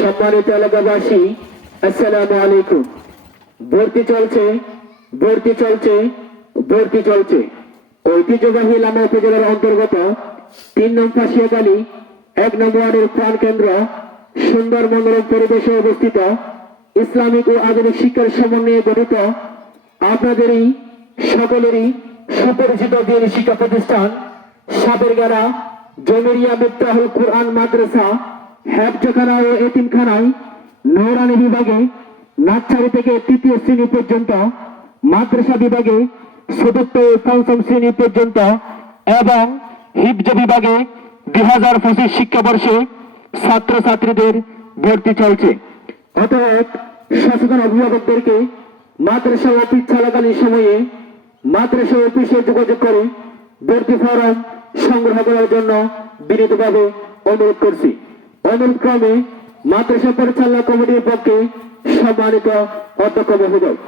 সম্মানিত এলাকাবাসী, আসসালামু আলাইকুম। ভর্তি চলছে ভর্তি চলছে ভর্তি চলছে ঐতিহ্যবাহী লামা উপজেলার অন্তর্গত ৩ নং ফাঁসিয়াখালী ১ নং ওয়ার্ডের প্রাণ কেন্দ্র সুন্দর মনোরম পরিবেশে অবস্থিত ইসলামিক ও আধুনিক শিক্ষার সমন্বয়ে গঠিত আপনাদেরই সকলেরই সুপরিচিত দিনী শিক্ষা প্রতিষ্ঠান সাবেরগাড়া জমিরিয়া মিফতাহুল কুরআন মাদ্রাসা হেফজখানা ও এতিমখানায় নূরানী বিভাগে নার্সারি থেকে ৩য় শ্রেণী পর্যন্ত, মাদ্রাসা বিভাগে ৪র্থ ও ৫ম শ্রেণী পর্যন্ত এবং হিফজ বিভাগে ২০২৫ শিক্ষাবর্ষে ছাত্রছাত্রীদের ভর্তি চলছে। অতএব সচেতন অভিভাবকদেরকে মাদ্রাসা অফিস চলাকালীন সময়ে মাদ্রাসা অফিসে যোগাযোগ করে ভর্তি ফরম সংগ্রহ করার জন্য বিনীতভাবে অনুরোধ করছি। অনুরোধক্রমে মাদ্রাসা পরিচালনা কমিটির পক্ষে সম্মানিত অধ্যক্ষ মহোদয়।